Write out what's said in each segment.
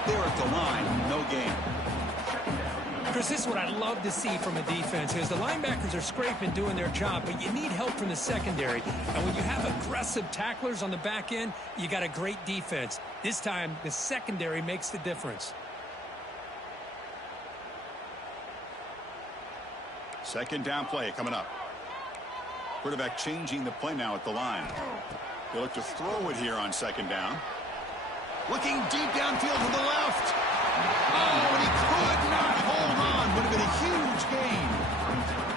right there at the line. No gain. Chris, this is what I love to see from a defense is the linebackers are scraping, doing their job, but you need help from the secondary. And when you have aggressive tacklers on the back end, you got a great defense. This time, the secondary makes the difference. Second down play coming up. Quarterback changing the play now at the line. They look to throw it here on second down. Looking deep downfield to the left. Oh, and he could not hold on. Would have been a huge gain.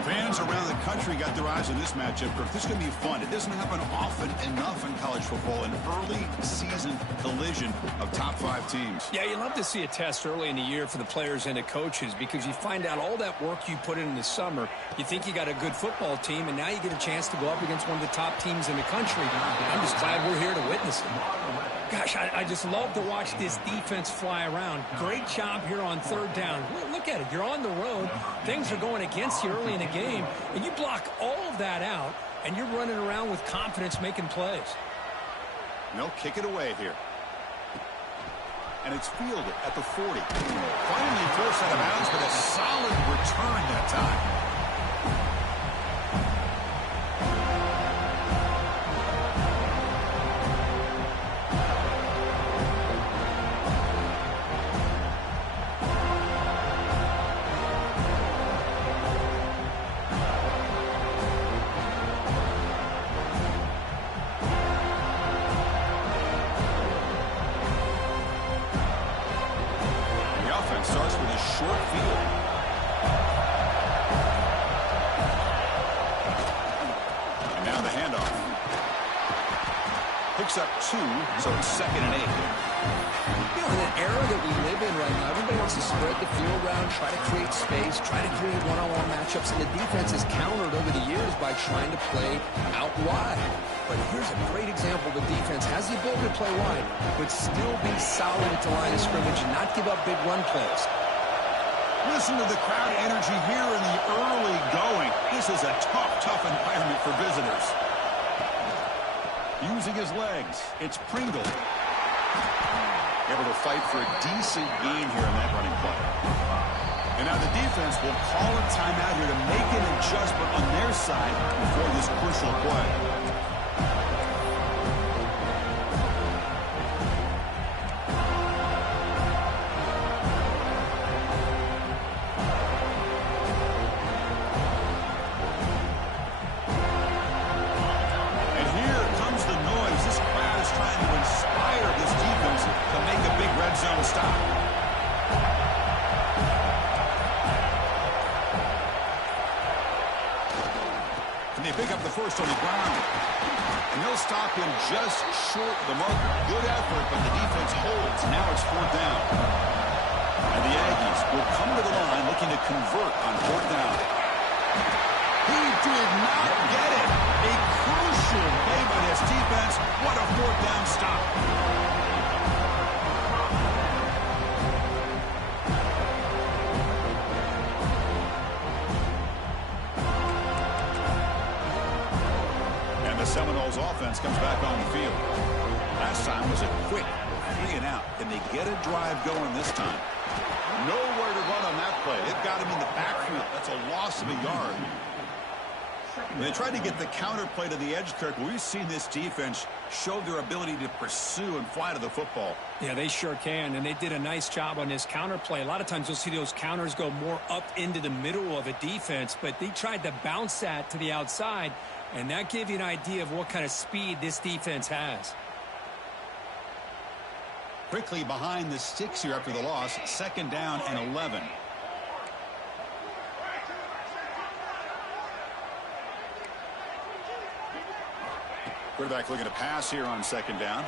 Fans around the country got their eyes on this matchup. This is going to be fun. It doesn't happen often enough in college football, an early season collision of top 5 teams. Yeah, you love to see a test early in the year for the players and the coaches because you find out all that work you put in the summer. You think you got a good football team, and now you get a chance to go up against one of the top teams in the country. I'm just glad we're here to witness it. Gosh, I just love to watch this defense fly around. Great job here on third down. Look at it. You're on the road. Things are going against you early in the game, and you block all of that out, and you're running around with confidence making plays. No, kick it away here. And it's fielded at the 40. Finally forced out of bounds, but a solid return that time. Starts with a short field. And now the handoff. Picks up 2, so it's 2nd and 8. You know, in an era that we live in right now, everybody wants to spread the field around, try to create space, try to create one-on-one matchups, and the defense has countered over the years by trying to play out wide. But here's a great example. The defense has the ability to play wide, but still be solid at the line of scrimmage and not give up big run plays. Listen to the crowd energy here in the early going. This is a tough environment for visitors. Using his legs, it's Pringle. Able to fight for a decent gain here in that running play. And now the defense will call a timeout here to make an adjustment on their side before this crucial play. Stop. And they pick up the first on the ground. And they'll stop him just short of the mark. Good effort, but the defense holds. Now it's 4th down. And the Aggies will come to the line looking to convert on 4th down. He did not get it. A crucial play by this defense. What a 4th down stop. Seminoles offense comes back on the field. Last time was a quick 3 and out. Can they get a drive going this time? Nowhere to run on that play. It got him in the backfield. That's a loss of a yard. When they tried to get the counter play to the edge, Kirk, we've seen this defense show their ability to pursue and fly to the football. Yeah, they sure can, and they did a nice job on this counter play. A lot of times you'll see those counters go more up into the middle of a defense, but they tried to bounce that to the outside, and that gave you an idea of what kind of speed this defense has. Quickly behind the sticks here after the loss, 2nd down and 11. Quarterback looking to pass here on 2nd down.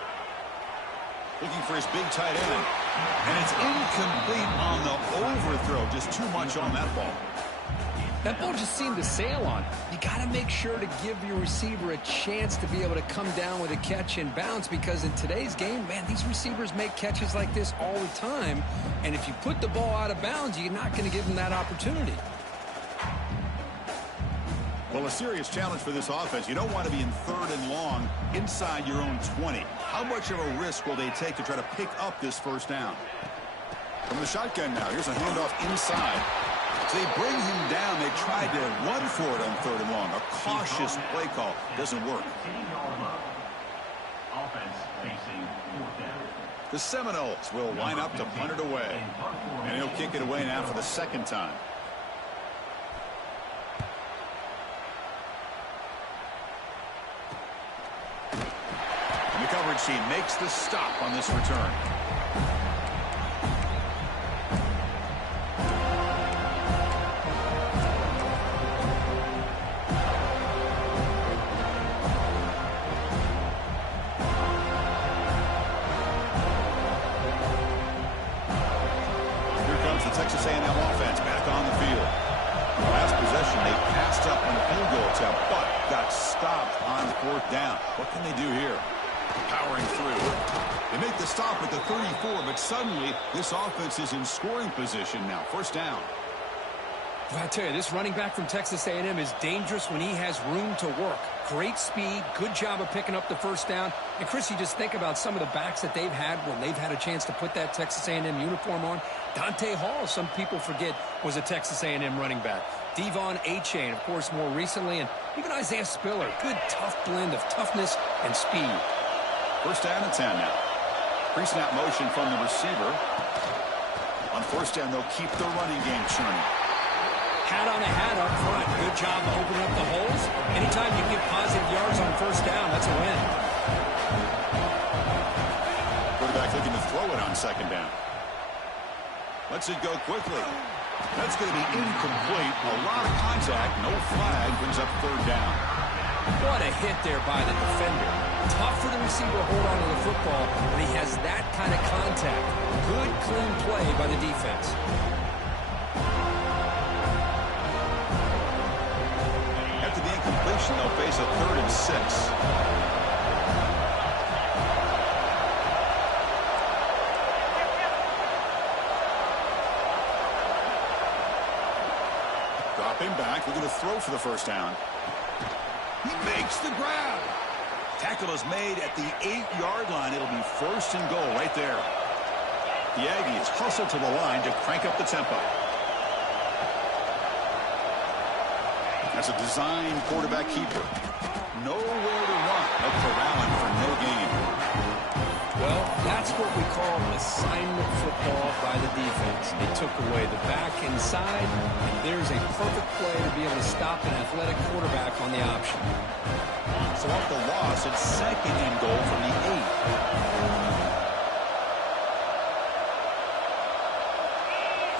Looking for his big tight end. And it's incomplete on the overthrow. Just too much on that ball. That ball just seemed to sail on. You got to make sure to give your receiver a chance to be able to come down with a catch and bounce, because in today's game, man, these receivers make catches like this all the time. And if you put the ball out of bounds, you're not going to give them that opportunity. Well, a serious challenge for this offense. You don't want to be in 3rd and long inside your own 20. How much of a risk will they take to try to pick up this 1st down? From the shotgun now, here's a handoff inside. So they bring him down. They tried to run for it on 3rd and long. A cautious play call. Doesn't work. The Seminoles will line up to punt it away. And he'll kick it away now for the 2nd time. And the coverage team makes the stop on this return. Texas A&M offense back on the field. Last possession, they passed up on a field goal attempt, but got stopped on 4th down. What can they do here? Powering through. They make the stop at the 34, but suddenly this offense is in scoring position now. 1st down. I tell you, this running back from Texas A&M is dangerous when he has room to work. Great speed, good job of picking up the 1st down. And, Chris, you just think about some of the backs that they've had when they've had a chance to put that Texas A&M uniform on. Dante Hall, some people forget, was a Texas A&M running back. Devon Achane, of course, more recently. And even Isaiah Spiller, good, tough blend of toughness and speed. 1st down and 10 now. Pre-snap motion from the receiver. On 1st down, they'll keep the running game churning. Hat on a hat up front. Good job of opening up the holes. Anytime you get positive yards on 1st down, that's a win. Quarterback looking to throw it on 2nd down. Lets it go quickly. That's going to be incomplete. A lot of contact. No flag. Brings up 3rd down. What a hit there by the defender. Tough for the receiver to hold on to the football when he has that kind of contact. Good, clean play by the defense. After the incompletion, they'll face a 3rd and 6. Dropping back, looking to throw for the 1st down. He makes the grab. Tackle is made at the 8-yard line. It'll be 1st and goal right there. The Aggies hustle to the line to crank up the tempo. That's a design quarterback keeper. Nowhere to run. No corralling for no gain. Well, that's what we call assignment football by the defense. They took away the back inside, and there's a perfect play to be able to stop an athletic quarterback on the option. So off the loss, it's 2nd and goal from the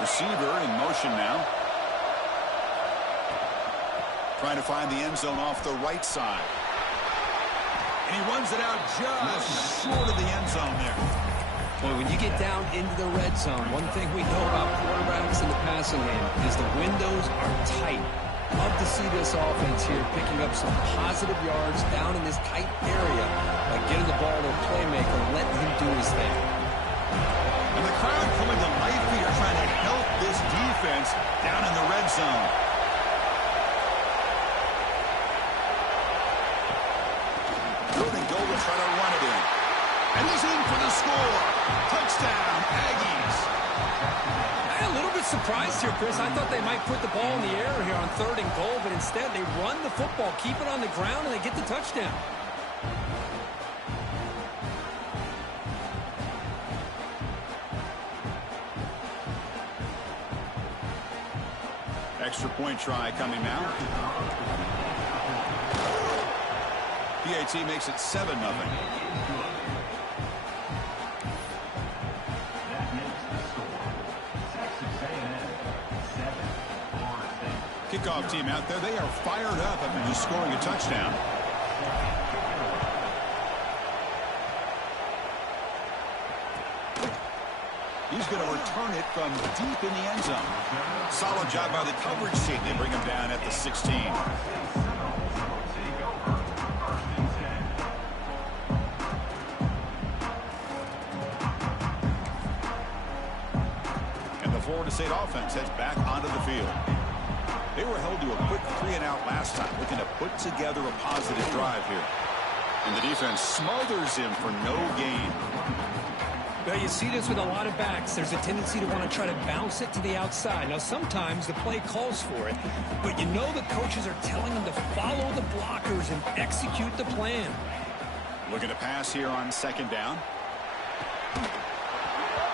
8. Receiver in motion now. Trying to find the end zone off the right side. And he runs it out just short of the end zone there. Boy, when you get down into the red zone, one thing we know about quarterbacks in the passing game is the windows are tight. Love to see this offense here picking up some positive yards down in this tight area by getting the ball to a playmaker, letting him do his thing. And the crowd coming to life here, trying to help this defense down in the red zone. Try to run it in. And he's in for the score. Touchdown, Aggies. I'm a little bit surprised here, Chris. I thought they might put the ball in the air here on 3rd and goal, but instead they run the football, keep it on the ground, and they get the touchdown. Extra point try coming now. PAT makes it 7-0. Kickoff team out there. They are fired up after just scoring a touchdown. He's going to return it from deep in the end zone. Solid job by the coverage team. They bring him down at the 16. Florida State offense heads back onto the field. They were held to a quick 3-and-out last time, looking to put together a positive drive here. And the defense smothers him for no gain. Well, you see this with a lot of backs. There's a tendency to want to try to bounce it to the outside. Now, sometimes the play calls for it, but you know the coaches are telling them to follow the blockers and execute the plan. Looking to pass here on second down.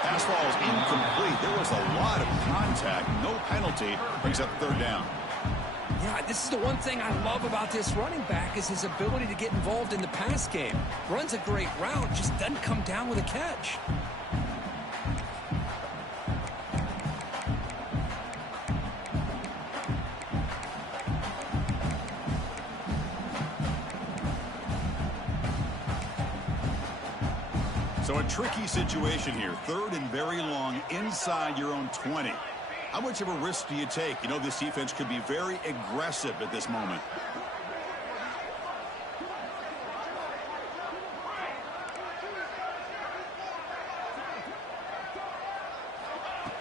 Pass ball is incomplete. There was a lot of contact. No penalty. Brings up third down. Yeah, this is the one thing I love about this running back is his ability to get involved in the pass game. Runs a great route, just doesn't come down with a catch. So a tricky situation here. Third and very long inside your own 20. How much of a risk do you take? You know this defense could be very aggressive at this moment.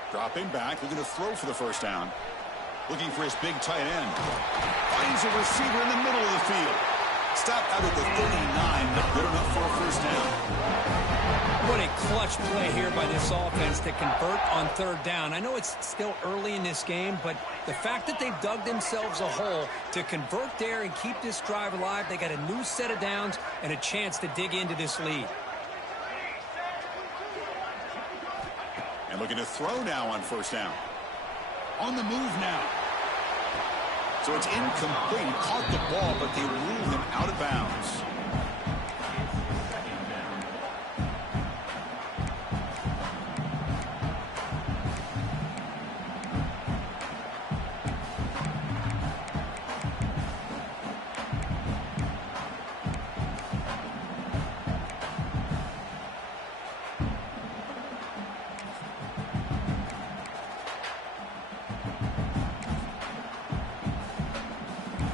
Dropping back, looking to throw for the first down. Looking for his big tight end. Finds a receiver in the middle of the field. Stopped out at the 39, but good enough for a first down. What a clutch play here by this offense to convert on third down. I know it's still early in this game, but the fact that they've dug themselves a hole to convert there and keep this drive alive, they got a new set of downs and a chance to dig into this lead. And looking to throw now on first down. On the move now. So it's incomplete. He caught the ball, but they ruled him out of bounds.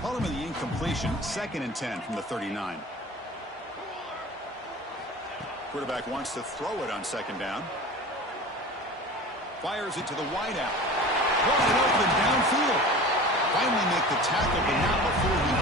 Following the incompletion, 2nd and 10 from the 39. Quarterback wants to throw it on second down. Fires it to the wideout. Wide open downfield. Finally make the tackle, but not before he...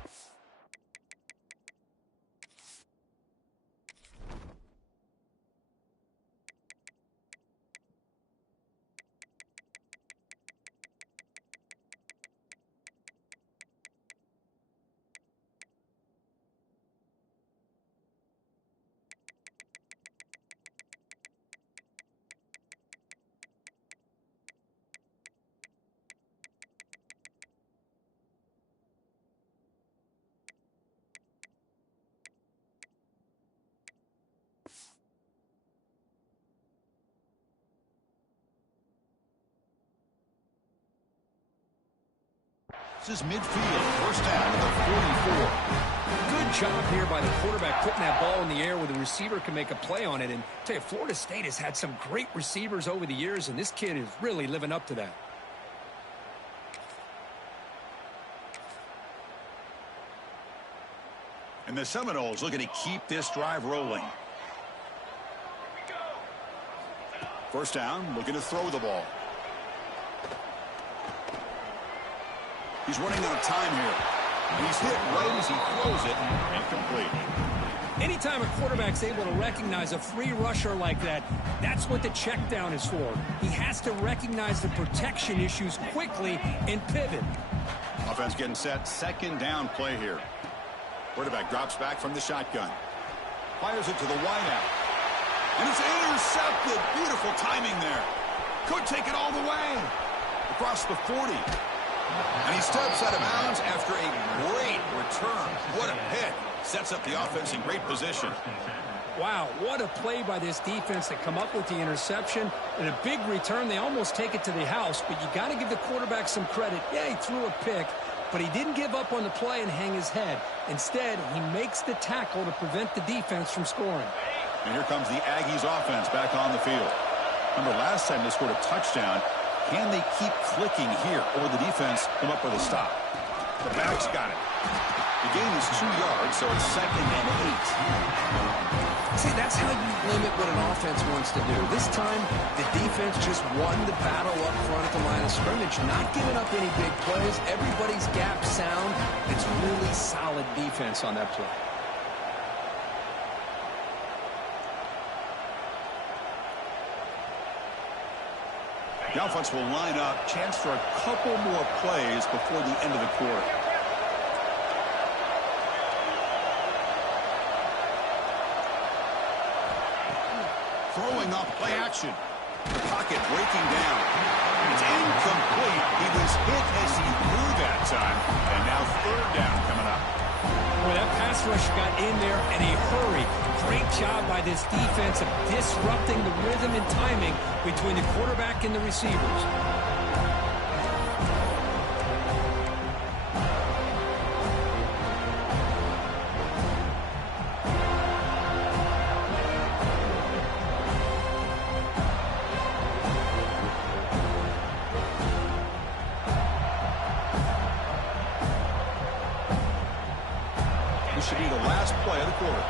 This is midfield, first down to the 44. Good job here by the quarterback putting that ball in the air where the receiver can make a play on it. And I tell you, Florida State has had some great receivers over the years, and this kid is really living up to that. And the Seminoles looking to keep this drive rolling. First down, looking to throw the ball. He's running out of time here. And he's hit right as he throws it. Incomplete. Anytime a quarterback's able to recognize a free rusher like that, that's what the check down is for. He has to recognize the protection issues quickly and pivot. Offense getting set. Second down play here. Quarterback drops back from the shotgun. Fires it to the wideout. And it's intercepted. Beautiful timing there. Could take it all the way. Across the 40. And he steps out of bounds after a great return. What a hit. Sets up the offense in great position. Wow, what a play by this defense to come up with the interception. And a big return. They almost take it to the house, but you got to give the quarterback some credit. Yeah, he threw a pick, but he didn't give up on the play and hang his head. Instead, he makes the tackle to prevent the defense from scoring. And here comes the Aggies offense back on the field. Remember last time they scored a touchdown. Can they keep clicking here, or the defense come up with a stop? The back's got it. The gain is 2 yards, so it's 2nd and 8. See, that's how you limit what an offense wants to do. This time, the defense just won the battle up front at the line of scrimmage, not giving up any big plays. Everybody's gap sound. It's really solid defense on that play. The offense will line up. Chance for a couple more plays before the end of the quarter. Throwing off play action. The pocket breaking down. It's incomplete. He was hit as he threw that time. And now third down coming up. Boy, that pass rush got in there in a hurry. Great job by this defense of disrupting the rhythm and timing between the quarterback and the receivers. This should be the last play of the quarter.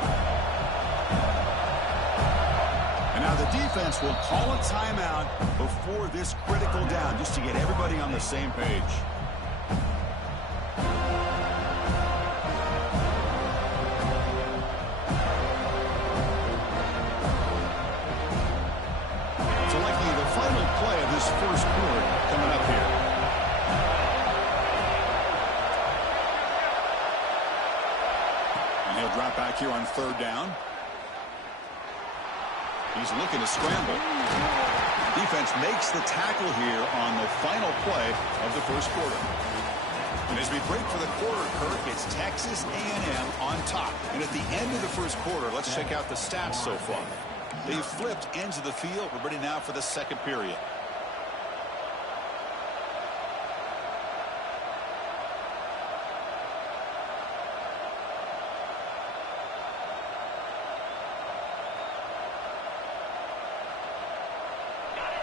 And now the defense will call a timeout before this critical down, just to get everybody on the same page. So likely the final play of this first quarter coming up here. He'll drop back here on third down. He's looking to scramble. Defense makes the tackle here on the final play of the first quarter. And as we break for the quarter, Kirk, it's Texas A&M on top. And at the end of the first quarter, let's check out the stats so far. They've flipped ends of the field. We're ready now for the second period.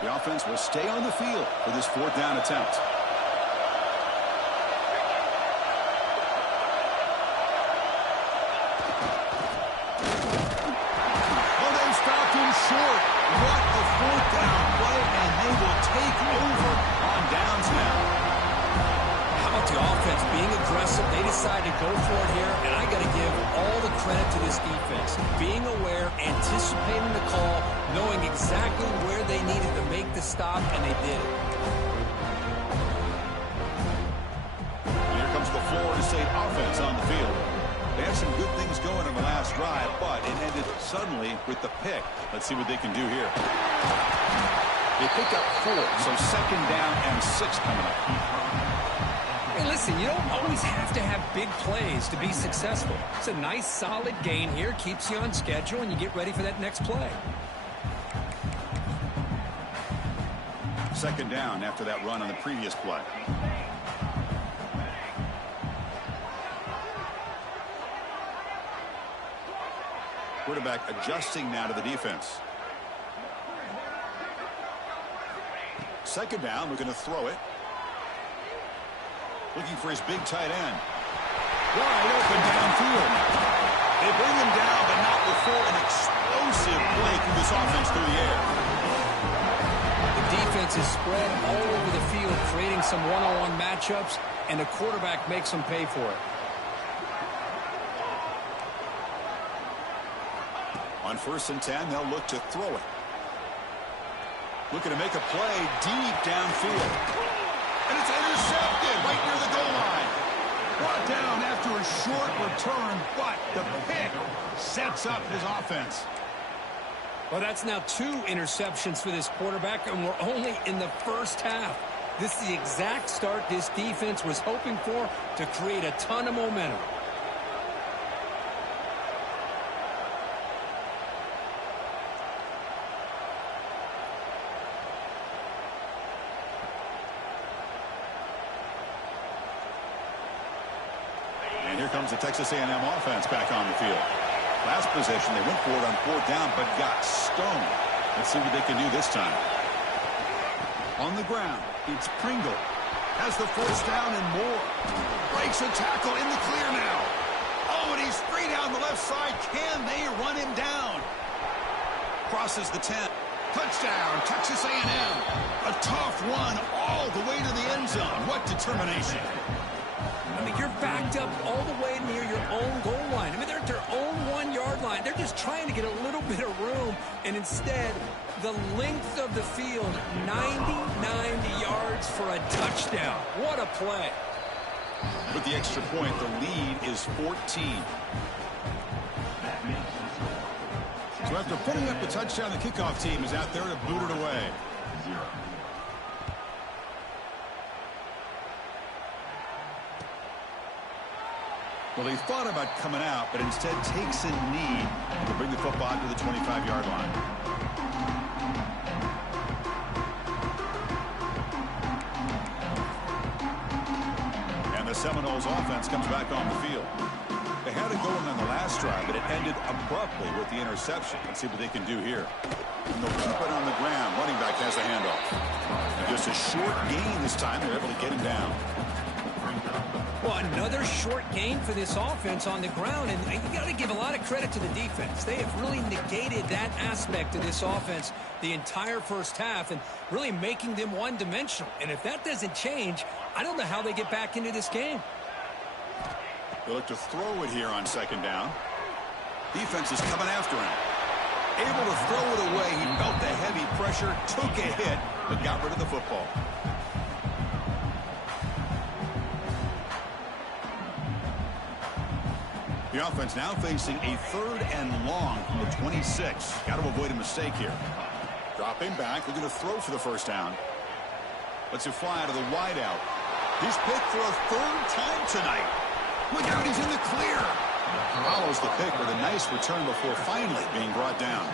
The offense will stay on the field for this fourth down attempt. Oh, they stopped him short. What a fourth down play, and they will take over on downs now. How about the offense being aggressive? They decided to go for it here, and I got to give all the credit to this defense. Being aware, anticipating the call, knowing exactly where they needed to make the stop, and they did it. And here comes the Florida State offense on the field. They had some good things going in the last drive, but it ended suddenly with the pick. Let's see what they can do here. They picked up 4, so second down and 6 coming up. Hey, listen, you don't always have to have big plays to be successful. It's a nice, solid gain here, keeps you on schedule, and you get ready for that next play. Second down after that run on the previous play. Quarterback adjusting now to the defense. Second down, looking to throw it. Looking for his big tight end. Wide open downfield. They bring him down, but not before an explosive play through this offense through the air. The defense is spread all over the field, creating some one-on-one matchups, and the quarterback makes them pay for it. On 1st and 10, they'll look to throw it. Looking to make a play deep downfield. And it's intercepted right near the goal line. Brought down after a short return, but the pick sets up his offense. Well, that's now 2 interceptions for this quarterback, and we're only in the first half. This is the exact start this defense was hoping for to create a ton of momentum. And here comes the Texas A&M offense back on the field. Last possession, they went for it on 4th down, but got stoned. Let's see what they can do this time. On the ground, it's Pringle. Has the first down and more. Breaks a tackle in the clear now. Oh, and he's free down the left side. Can they run him down? Crosses the 10. Touchdown, Texas A&M. A tough run all the way to the end zone. What determination. I mean, you're backed up all the way near your own goal line. I mean, they're at their own 1-yard line. They're just trying to get a little bit of room, and instead, the length of the field, 99 yards for a touchdown. What a play. With the extra point, the lead is 14. So after putting up the touchdown, the kickoff team is out there to boot it away. Well, he thought about coming out, but instead takes a knee to bring the football to the 25-yard line. And the Seminoles offense comes back on the field. They had it going on the last drive, but it ended abruptly with the interception. Let's see what they can do here. And they'll keep it on the ground. Running back has the handoff. And just a short gain this time. They're able to get him down. Well, another short gain for this offense on the ground, and you got to give a lot of credit to the defense. They have really negated that aspect of this offense the entire first half and really making them one-dimensional. And if that doesn't change, I don't know how they get back into this game. They look to throw it here on second down. Defense is coming after him. Able to throw it away. He felt the heavy pressure, took a hit, but got rid of the football. The offense now facing a 3rd and long from the 26. Got to avoid a mistake here. Dropping back, looking to throw for the first down. Lets it fly to the wideout. He's picked for a 3rd time tonight. Look out, he's in the clear. Follows the pick with a nice return before finally being brought down.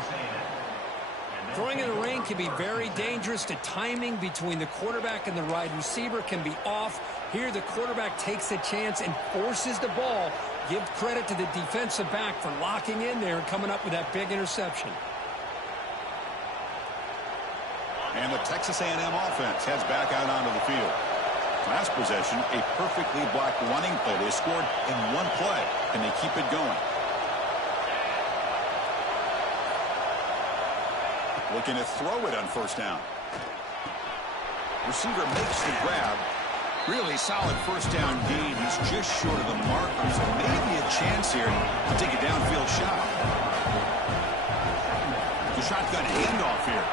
Throwing in the rain can be very dangerous. The timing between the quarterback and the wide receiver can be off. Here the quarterback takes a chance and forces the ball. Give credit to the defensive back for locking in there and coming up with that big interception. And the Texas A&M offense heads back out onto the field. Last possession, a perfectly blocked running play. They scored in one play, and they keep it going. Looking to throw it on first down. Receiver makes the grab. Really solid first down gain. He's just short of the marker, so maybe a chance here to take a downfield shot. The shotgun handoff here.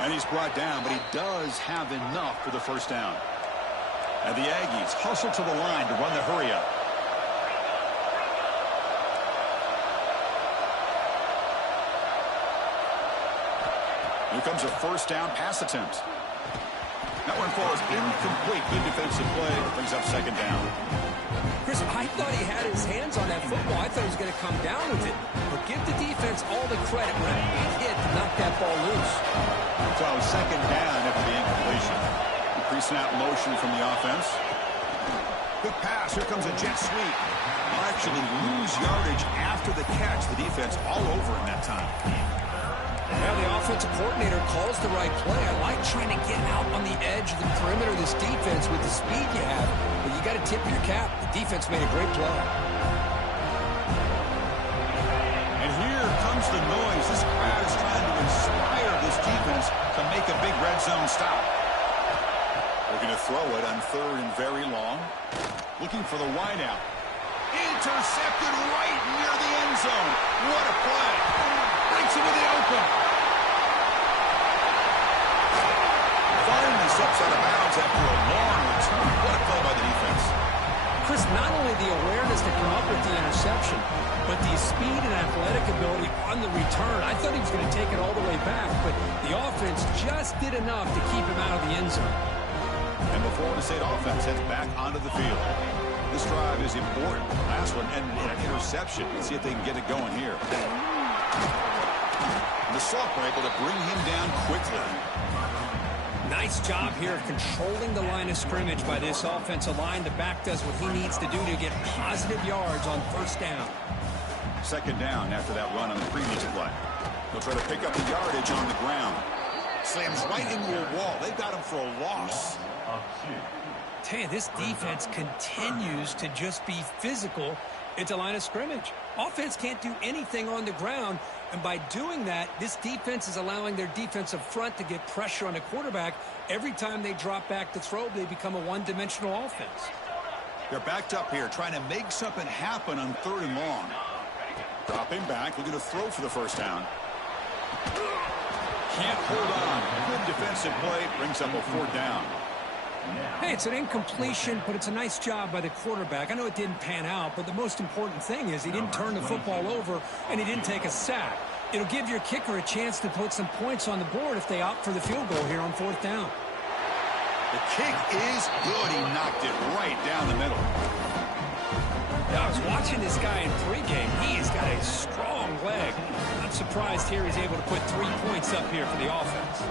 And he's brought down, but he does have enough for the first down. And the Aggies hustle to the line to run the hurry-up. Here comes a first down pass attempt. That one falls incomplete. Good defensive play. Brings up second down. Chris, I thought he had his hands on that football. I thought he was going to come down with it. But give the defense all the credit when a big hit to knock that ball loose. So second down after the incompletion. Increasing out motion from the offense. Quick pass. Here comes a jet sweep. They'll actually lose yardage after the catch. The defense all over in that time. Now the offensive coordinator calls the right play. I like trying to get out on the edge of the perimeter of this defense with the speed you have. But you got to tip your cap. The defense made a great play. And here comes the noise. This crowd is trying to inspire this defense to make a big red zone stop. Looking to throw it on 3rd and very long. Looking for the wideout. Intercepted right near the end zone. What a play. Breaks into the open. Finally steps out of bounds after a long return. What a play by the defense. Chris, not only the awareness to come up with the interception, but the speed and athletic ability on the return. I thought he was going to take it all the way back, but the offense just did enough to keep him out of the end zone. And the Florida State offense heads back onto the field. This drive is important. Last one ended in an interception. Let's see if they can get it going here. The Sophomore able to bring him down quickly. Nice job here of controlling the line of scrimmage by this offensive line. The back does what he needs to do to get positive yards on first down. Second down after that run on the previous play. They'll try to pick up the yardage on the ground. Slams right into a wall. They've got him for a loss. Tell you, this defense continues to just be physical at the line of scrimmage. Offense can't do anything on the ground, and by doing that, this defense is allowing their defensive front to get pressure on the quarterback. Every time they drop back to throw, they become a one-dimensional offense. They're backed up here trying to make something happen on 3rd and long. Dropping back, looking to throw for the first down. Can't hold on. Good defensive play, brings up a 4th down. Hey, it's an incompletion, but it's a nice job by the quarterback. I know it didn't pan out, but the most important thing is he didn't turn the football over, and he didn't take a sack. It'll give your kicker a chance to put some points on the board if they opt for the field goal here on 4th down. The kick is good. He knocked it right down the middle. Yeah, I was watching this guy in pregame. He's got a strong leg. Not surprised here he's able to put 3 points up here for the offense.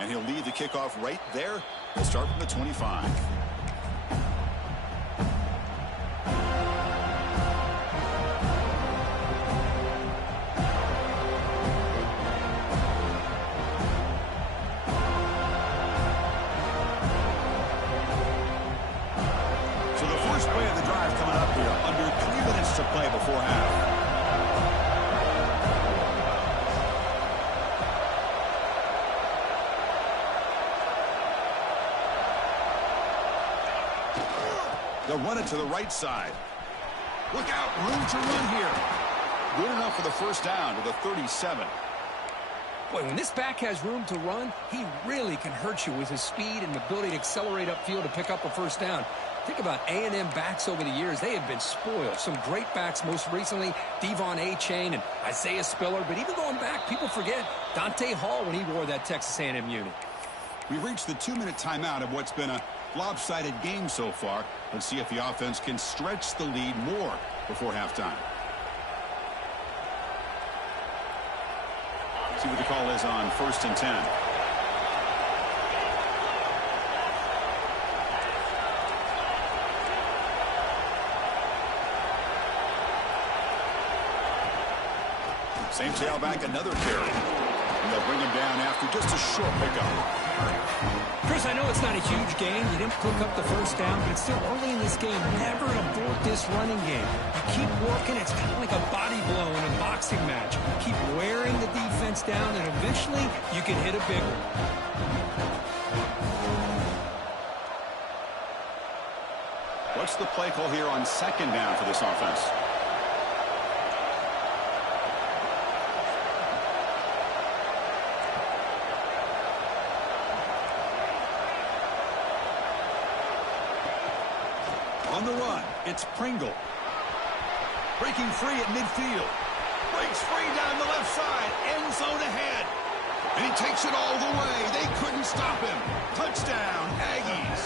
And he'll lead the kickoff right there. He'll start from the 25. So the first play of the drive coming up here. Under 3 minutes to play before half. They'll run it to the right side. Look out, room to run here. Good enough for the first down to the 37. Boy, when this back has room to run, he really can hurt you with his speed and ability to accelerate upfield to pick up a first down. Think about A&M backs over the years. They have been spoiled. Some great backs, most recently, Devon Achane and Isaiah Spiller. But even going back, people forget Dante Hall when he wore that Texas A&M unit. We've reached the 2-minute timeout of what's been a lopsided game so far. Let's see if the offense can stretch the lead more before halftime. See what the call is on 1st and 10. Same tailback, another carry. And they'll bring him down after just a short pickup. Chris, I know it's not a huge game. You didn't pick up the first down, but it's still early in this game. Never abort this running game. You keep working. It's kind of like a body blow in a boxing match. Keep wearing the defense down, and eventually you can hit a big one. What's the play call here on 2nd down for this offense? On the run, it's Pringle. Breaking free at midfield. Breaks free down the left side. End zone ahead. And he takes it all the way. They couldn't stop him. Touchdown, Aggies.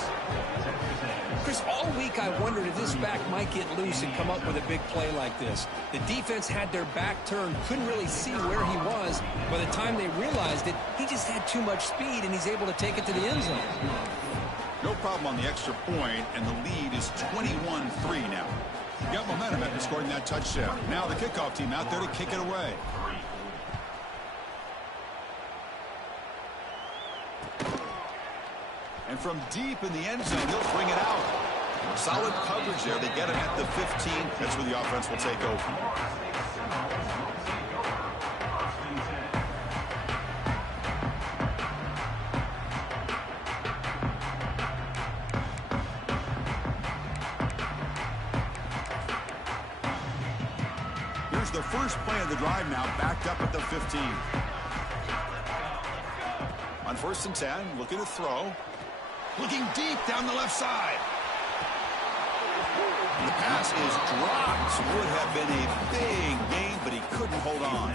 Chris, all week I wondered if this back might get loose and come up with a big play like this. The defense had their back turned, couldn't really see where he was. By the time they realized it, he just had too much speed, and he's able to take it to the end zone. No problem on the extra point, and the lead is 21-3 now. Got momentum after scoring that touchdown. Now the kickoff team out there to kick it away. And from deep in the end zone, he'll bring it out. Solid coverage there. They get him at the 15. That's where the offense will take over. Here's the first play of the drive now, backed up at the 15. On 1st and 10, looking to throw. Looking deep down the left side. The pass is dropped. Would have been a big game, but he couldn't hold on.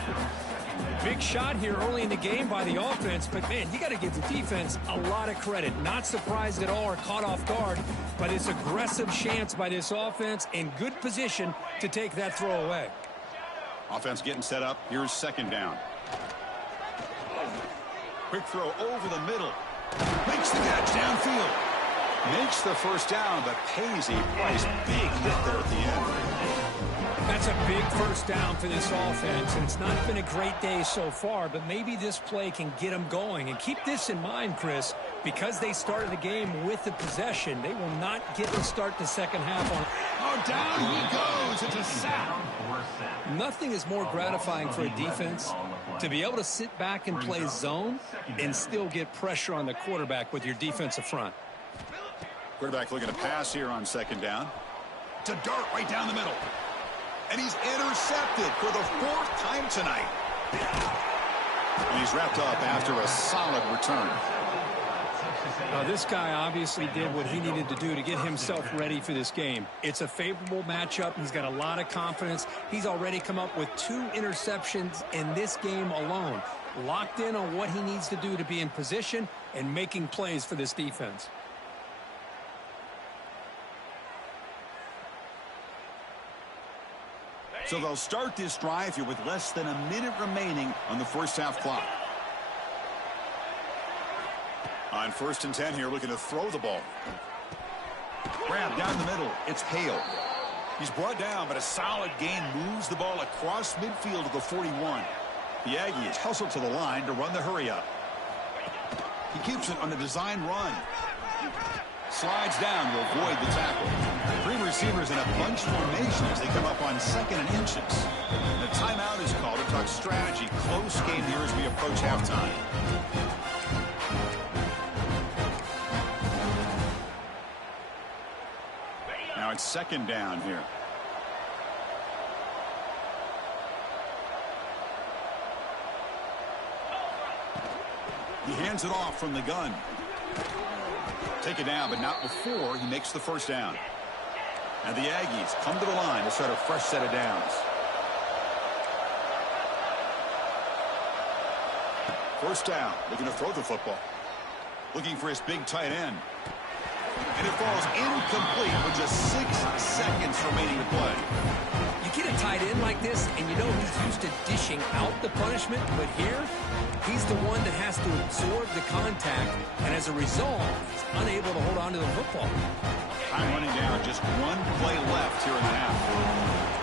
Big shot here early in the game by the offense, but man, you got to give the defense a lot of credit. Not surprised at all or caught off guard by this aggressive chance by this offense in good position to take that throw away. Offense getting set up. Here's 2nd down. Quick throw over the middle. Makes the catch downfield. Makes the first down, but pays a price. Big hit there at the end. That's a big first down for this offense, and it's not been a great day so far, but maybe this play can get them going. And keep this in mind, Chris, because they started the game with the possession, they will not get to start the second half on. Oh, down he goes. It's a sack. Nothing is more gratifying for a defense to be able to sit back and play zone and still get pressure on the quarterback with your defensive front. Quarterback looking to pass here on second down. To dart right down the middle. And he's intercepted for the 4th time tonight. And he's wrapped up after a solid return. This guy obviously did what he needed to do to get himself ready for this game. It's a favorable matchup. He's got a lot of confidence. He's already come up with 2 interceptions in this game alone. Locked in on what he needs to do to be in position and making plays for this defense. So they'll start this drive here with less than a minute remaining on the first half clock. On 1st and 10 here, looking to throw the ball. Grab down the middle. It's Hale. He's brought down, but a solid gain moves the ball across midfield to the 41. The Aggies hustle to the line to run the hurry up. He keeps it on a design run. Slides down to avoid the tackle. 3 receivers in a bunch formation as they come up on 2nd and inches. The timeout is called to talk strategy. Close game here as we approach halftime. Now it's 2nd down here. He hands it off from the gun. Take it down, but not before he makes the first down. And the Aggies come to the line to start a fresh set of downs. First down, looking to throw the football. Looking for his big tight end. And it falls incomplete with just 6 seconds remaining to play. You get a tight end like this, and you know he's used to dishing out the punishment, but here, he's the one that has to absorb the contact, and as a result, he's unable to hold on to the football. Time running down, just 1 play left here in the half.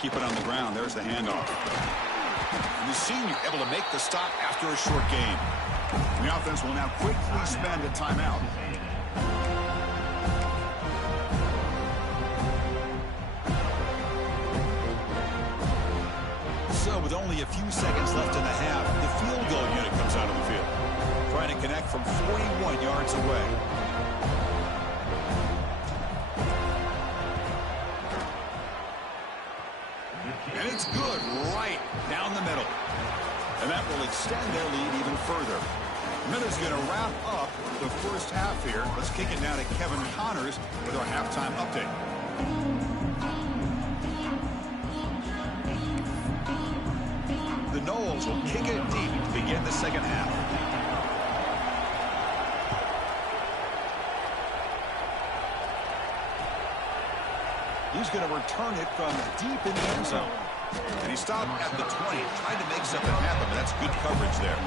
Keep it on the ground. There's the handoff. And the senior able to make the stop after a short game. The offense will now quickly spend a timeout. So with only a few seconds left in the half, the field goal unit comes out of the field. Trying to connect from 41 yards away. And it's good right down the middle. And that will extend their lead even further. Miller's going to wrap up the first half here. Let's kick it now to Kevin Connors with our halftime update. The Noles will kick it deep to begin the second half. He's going to return it from deep in the end zone. And he stopped at the 20, trying to make something happen, but that's good coverage there.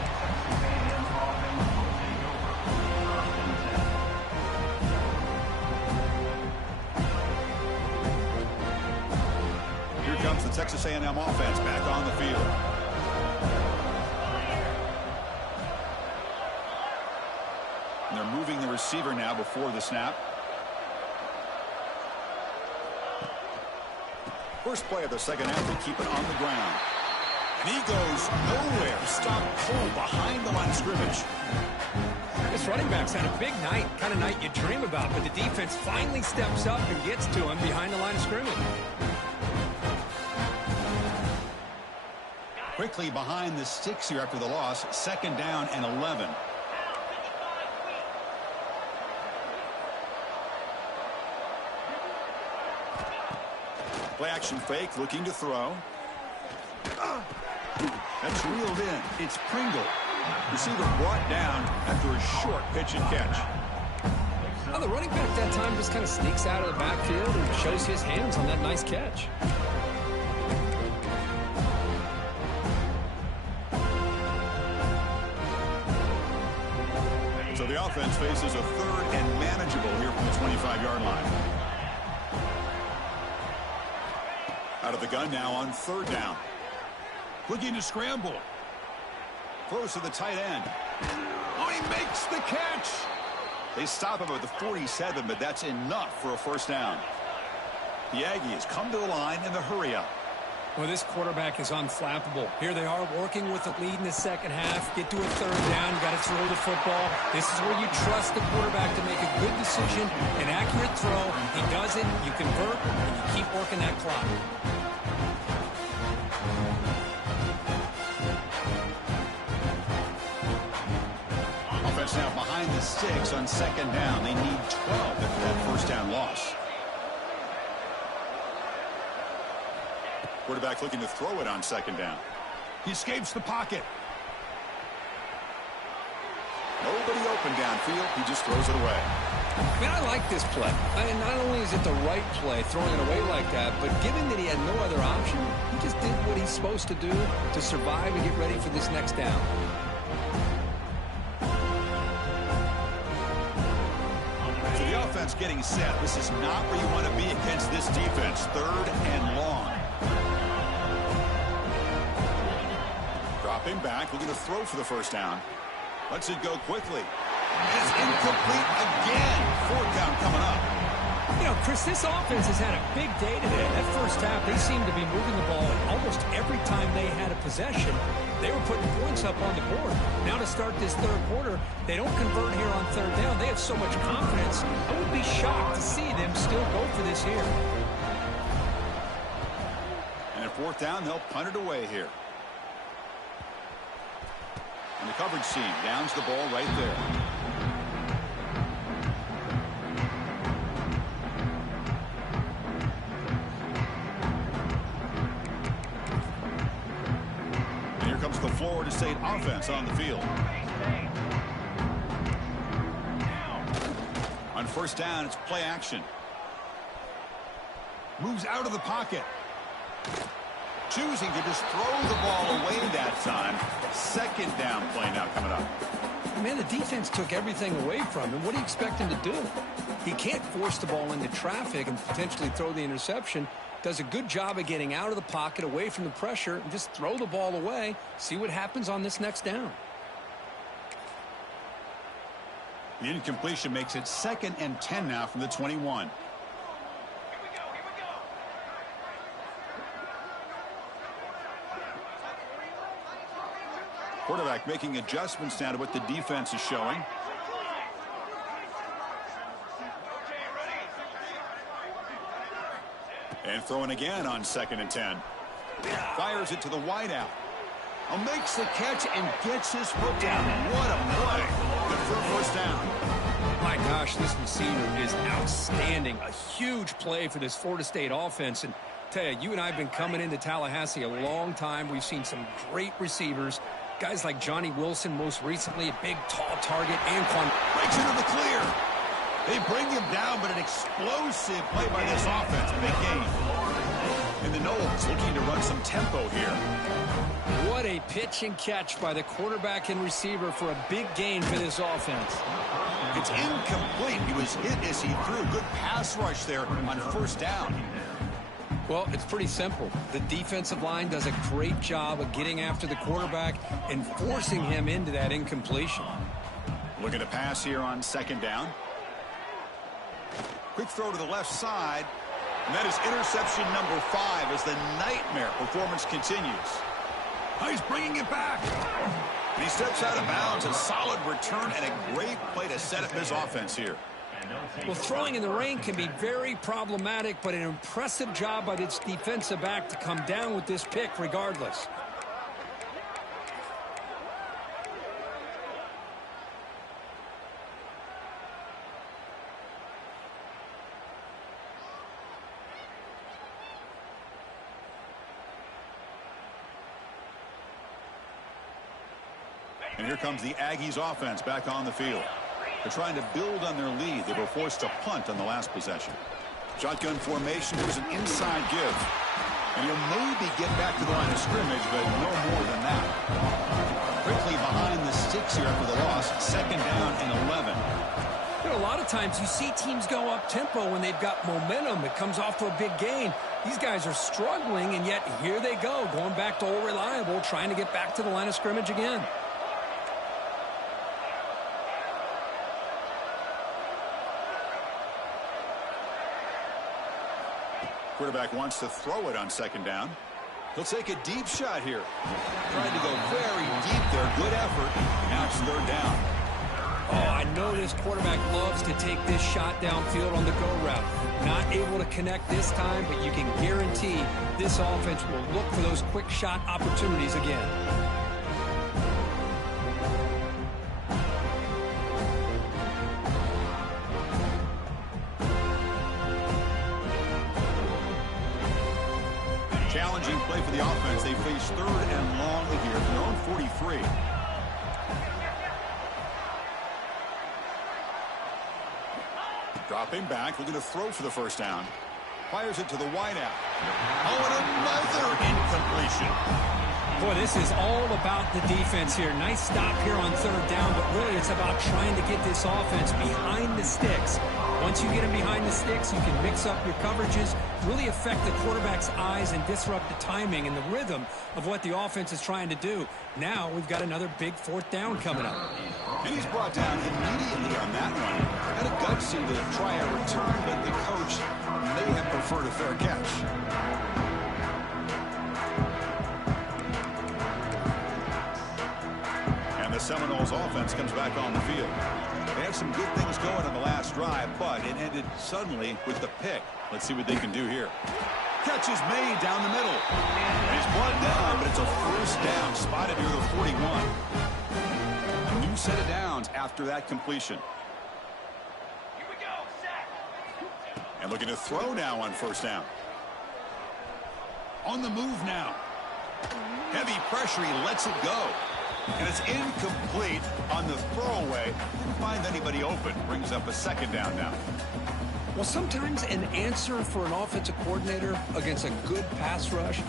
Here comes the Texas A&M offense back on the field. And they're moving the receiver now before the snap. First play of the second half, they keep it on the ground. And he goes nowhere. Stop cold behind the line of scrimmage. This running back's had a big night, kind of night you dream about, but the defense finally steps up and gets to him behind the line of scrimmage. Quickly behind the sticks here after the loss, 2nd down and 11. Play action fake, looking to throw. That's reeled in. It's Pringle. Receiver brought down after a short pitch and catch. Well, the running back that time just kind of sneaks out of the backfield and shows his hands on that nice catch. So the offense faces a 3rd and manageable here from the 25-yard line. Out of the gun now on 3rd down. Looking to scramble. Throws to the tight end. Oh, he makes the catch. They stop him at the 47, but that's enough for a first down. The Aggies come to the line in the hurry-up. Well, this quarterback is unflappable. Here they are working with the lead in the second half. Get to a third down. Got to throw the football. This is where you trust the quarterback to make a good decision, an accurate throw. He does it, you convert, and you keep working that clock. Offense now behind the sticks on second down. They need 12 after that first down loss. Quarterback looking to throw it on second down. He escapes the pocket. Nobody open downfield. He just throws it away. Man, I like this play. Not only is it the right play, throwing it away like that, but given that he had no other option, he just did what he's supposed to do to survive and get ready for this next down. So the offense getting set. This is not where you want to be against this defense. Third and long. Dropping back, looking to throw for the first down. Lets it go quickly. It's incomplete again. Fourth down coming up. You know, Chris, this offense has had a big day today. That first half, they seemed to be moving the ball, and almost every time they had a possession, they were putting points up on the board. Now to start this third quarter, they don't convert here on third down. They have so much confidence. I would be shocked to see them still go for this here. And at fourth down, they'll punt it away here. And the coverage team downs the ball right there. And here comes the Florida State offense on the field. On first down, it's play action. Moves out of the pocket. Choosing to just throw the ball away that time. Second down play now coming up. Man, the defense took everything away from him. What do you expect him to do? He can't force the ball into traffic and potentially throw the interception. Does a good job of getting out of the pocket, away from the pressure, and just throw the ball away. See what happens on this next down. The incompletion makes it 2nd and 10 now from the 21. Quarterback making adjustments now to what the defense is showing. And throwing again on 2nd and 10. Fires it to the wideout. Makes the catch and gets his foot down. What a play. Good for a first down. My gosh, this receiver is outstanding. A huge play for this Florida State offense. And tell you, you and I have been coming into Tallahassee a long time. We've seen some great receivers. Guys like Johnny Wilson, most recently, a big, tall target. Anquan breaks into the clear. They bring him down, but an explosive play by this offense. Big gain. And the Noles looking to run some tempo here. What a pitch and catch by the quarterback and receiver for a big gain for this offense. It's incomplete. He was hit as he threw. Good pass rush there on first down. Well, it's pretty simple. The defensive line does a great job of getting after the quarterback and forcing him into that incompletion. Looking to pass here on second down. Quick throw to the left side. And that is interception number 5 as the nightmare performance continues. Oh, he's bringing it back. And he steps out of bounds. A solid return and a great play to set up his offense here. Well, throwing in the rain can be very problematic, but an impressive job by this defensive back to come down with this pick regardless. And here comes the Aggies offense back on the field. They're trying to build on their lead. They were forced to punt on the last possession. Shotgun formation. Here's an inside give. And he'll maybe get back to the line of scrimmage, but no more than that. Quickly behind the sticks here after the loss. 2nd down and 11. You know, a lot of times you see teams go up-tempo when they've got momentum. It comes off to a big gain. These guys are struggling, and yet here they go, going back to old reliable, trying to get back to the line of scrimmage again. Quarterback wants to throw it on second down. He'll take a deep shot here. Trying to go very deep there. Good effort. Now it's third down. Oh, I know this quarterback loves to take this shot downfield on the go route. Not able to connect this time, but you can guarantee this offense will look for those quick shot opportunities again. Challenging play for the offense. They face third and long here from their own 43. Dropping back, looking to throw for the first down. Fires it to the wideout. Oh, and another incompletion. Boy, this is all about the defense here. Nice stop here on third down, but really it's about trying to get this offense behind the sticks. Once you get them behind the sticks, you can mix up your coverages, really affect the quarterback's eyes and disrupt the timing and the rhythm of what the offense is trying to do. Now we've got another big fourth down coming up. And he's brought down immediately on that one. Had a gutsy to try a return, but the coach may have preferred a fair catch. And the Seminoles offense comes back on the field. They had some good things going on the last drive, but it ended suddenly with the pick. Let's see what they can do here. Catch is made down the middle. And he's brought down, but it's a first down spotted near the 41. A new set of downs after that completion. Here we go, set. And looking to throw now on first down. On the move now. Heavy pressure, he lets it go. And it's incomplete on the throwaway. Didn't find anybody open. Brings up a second down now. Well, sometimes an answer for an offensive coordinator against a good pass rush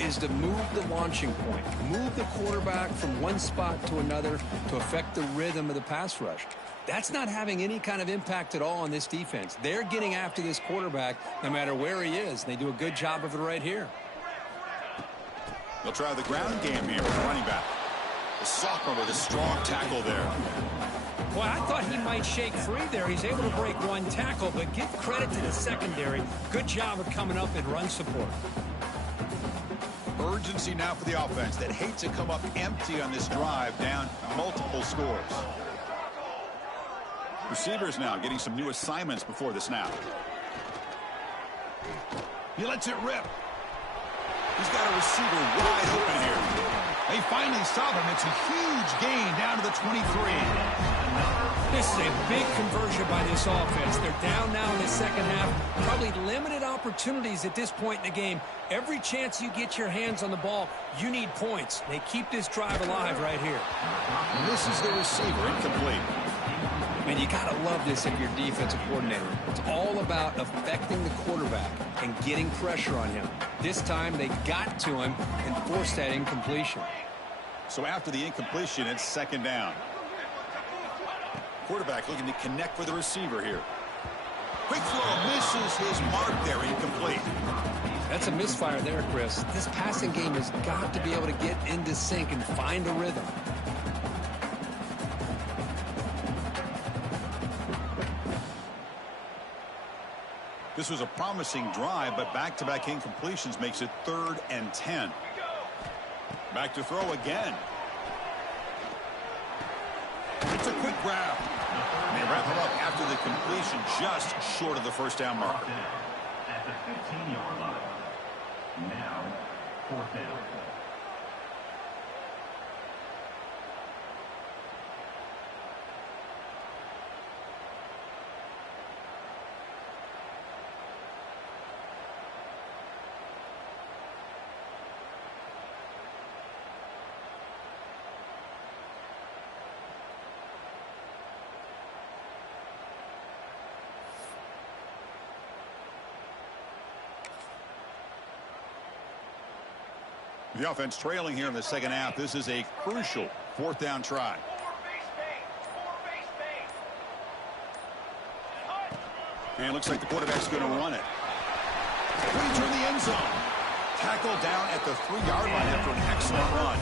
is to move the launching point. Move the quarterback from one spot to another to affect the rhythm of the pass rush. That's not having any kind of impact at all on this defense. They're getting after this quarterback no matter where he is. They do a good job of it right here. They'll try the ground game here with the running back. The sophomore with a strong tackle there. Well, I thought he might shake free there. He's able to break one tackle, but give credit to the secondary. Good job of coming up in run support. Urgency now for the offense that hates to come up empty on this drive, down multiple scores. Receivers now getting some new assignments before the snap. He lets it rip. He's got a receiver wide open here. They finally stop him. It's a huge gain down to the 23. This is a big conversion by this offense. They're down now in the second half. Probably limited opportunities at this point in the game. Every chance you get your hands on the ball, you need points. They keep this drive alive right here. And this is the receiver, incomplete. Man, you got to love this if you're defensive coordinator. It's all about affecting the quarterback and getting pressure on him. This time they got to him and forced that incompletion. So after the incompletion, it's second down. Quarterback looking to connect with the receiver here. Quick throw, misses his mark there, incomplete. That's a misfire there, Chris. This passing game has got to be able to get into sync and find a rhythm. This was a promising drive, but back-to-back incompletions makes it 3rd and 10. Back to throw again. It's a quick grab. And they wrap him up after the completion, just short of the first down marker. At the 15-yard line. Now, fourth down. The offense trailing here in the second half. This is a crucial fourth down try. And it looks like the quarterback's going to run it. Return the end zone. Tackled down at the 3-yard line after an excellent run.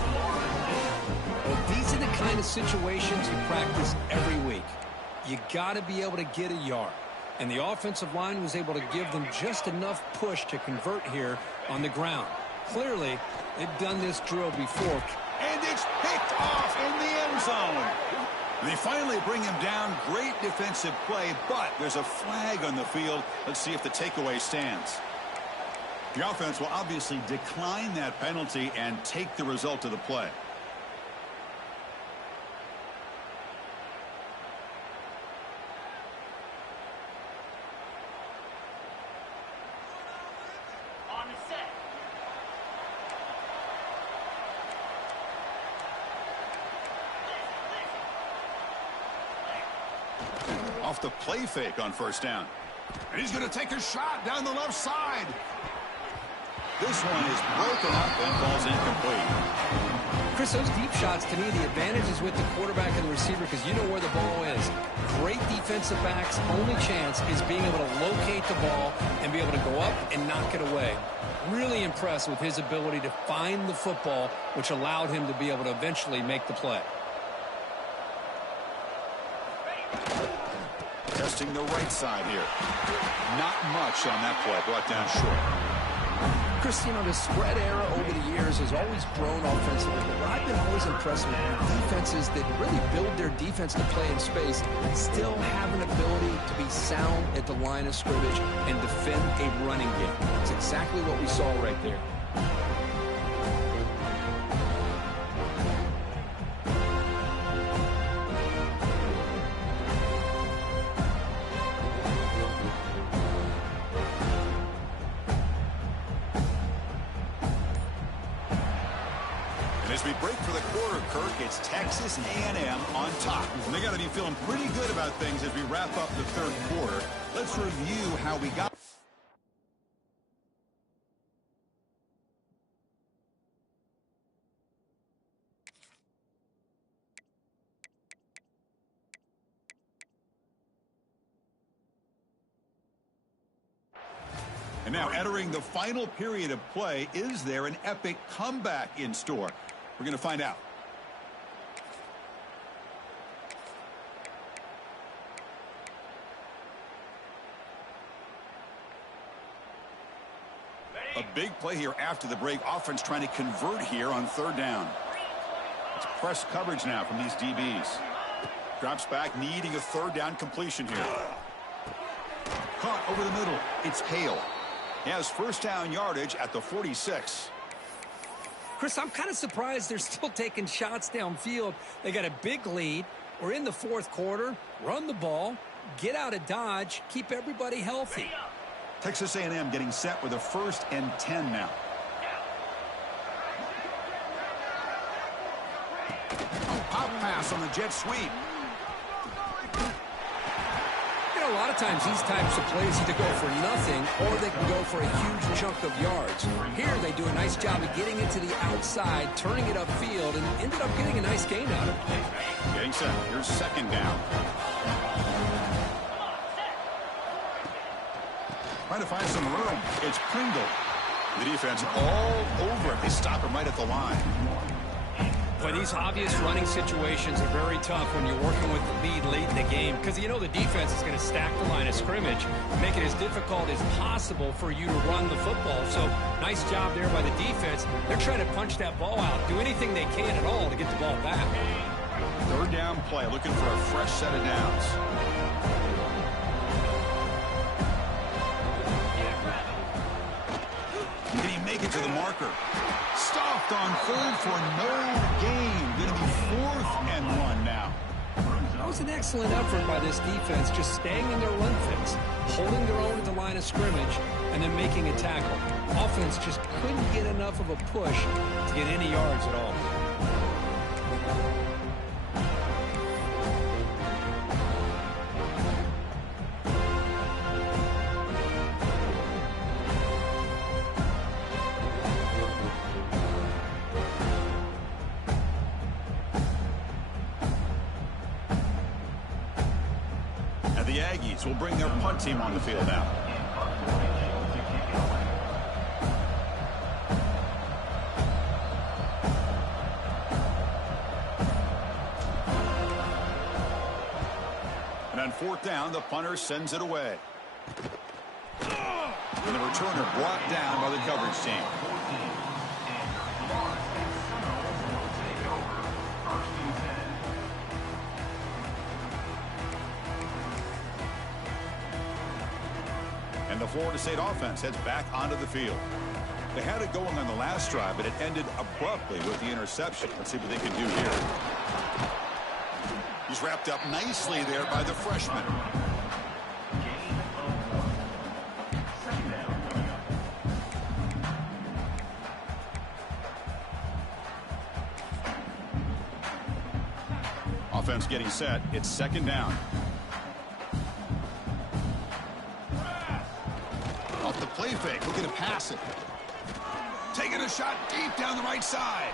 Well, these are the kind of situations you practice every week. You got to be able to get a yard. and the offensive line was able to give them just enough push to convert here on the ground. Clearly, they've done this drill before. And it's picked off in the end zone. They finally bring him down. Great defensive play, but there's a flag on the field. Let's see if the takeaway stands. The offense will obviously decline that penalty and take the result of the play. Off the play fake on first down. And he's going to take a shot down the left side. This one is broken up and falls incomplete. Chris, those deep shots, to me, the advantage is with the quarterback and the receiver because you know where the ball is. Great defensive backs' only chance is being able to locate the ball and be able to go up and knock it away. Really impressed with his ability to find the football, which allowed him to be able to eventually make the play. Testing the right side here. Not much on that play. Brought down short. Chris, the spread era over the years has always grown offensively, but what I've been always impressed with defenses that really build their defense to play in space still have an ability to be sound at the line of scrimmage and defend a running game. It's exactly what we saw right there. As we break for the quarter, Kirk, it's Texas A&M on top. And they got to be feeling pretty good about things as we wrap up the third quarter. Let's review how we got. And now entering the final period of play, is there an epic comeback in store? We're going to find out. A big play here after the break. Offense trying to convert here on third down. It's press coverage now from these DBs. Drops back, needing a third down completion here. Caught over the middle. It's Hale. He has first down yardage at the 46. Chris, I'm kind of surprised they're still taking shots downfield. They got a big lead. We're in the fourth quarter. Run the ball. Get out of Dodge. Keep everybody healthy. Texas A&M getting set with a 1st and 10 now. Pop pass on the jet sweep. A lot of times these types of plays either go for nothing or they can go for a huge chunk of yards. Here they do a nice job of getting it to the outside, turning it upfield, and ended up getting a nice gain out of it. Getting set. Here's second down. Trying to find some room. It's Pringle. The defense all over it. They stop him right at the line. But these obvious running situations are very tough when you're working with the lead late in the game because you know the defense is going to stack the line of scrimmage, make it as difficult as possible for you to run the football. So nice job there by the defense. They're trying to punch that ball out, do anything they can at all to get the ball back. Third down play, looking for a fresh set of downs. Can he make it to the marker? Stopped on third for no gain. Going to be 4th and 1 now. That was an excellent effort by this defense, just staying in their run fits, holding their own at the line of scrimmage, and then making a tackle. Offense just couldn't get enough of a push to get any yards at all. The Aggies will bring their punt team on the field now. And on fourth down, the punter sends it away. And the returner brought down by the coverage team. And the Florida State offense heads back onto the field. They had it going on the last drive, but it ended abruptly with the interception. Let's see what they can do here. He's wrapped up nicely there by the freshman. Offense getting set. It's second down. Off the play fake. Looking to pass it. Taking a shot deep down the right side.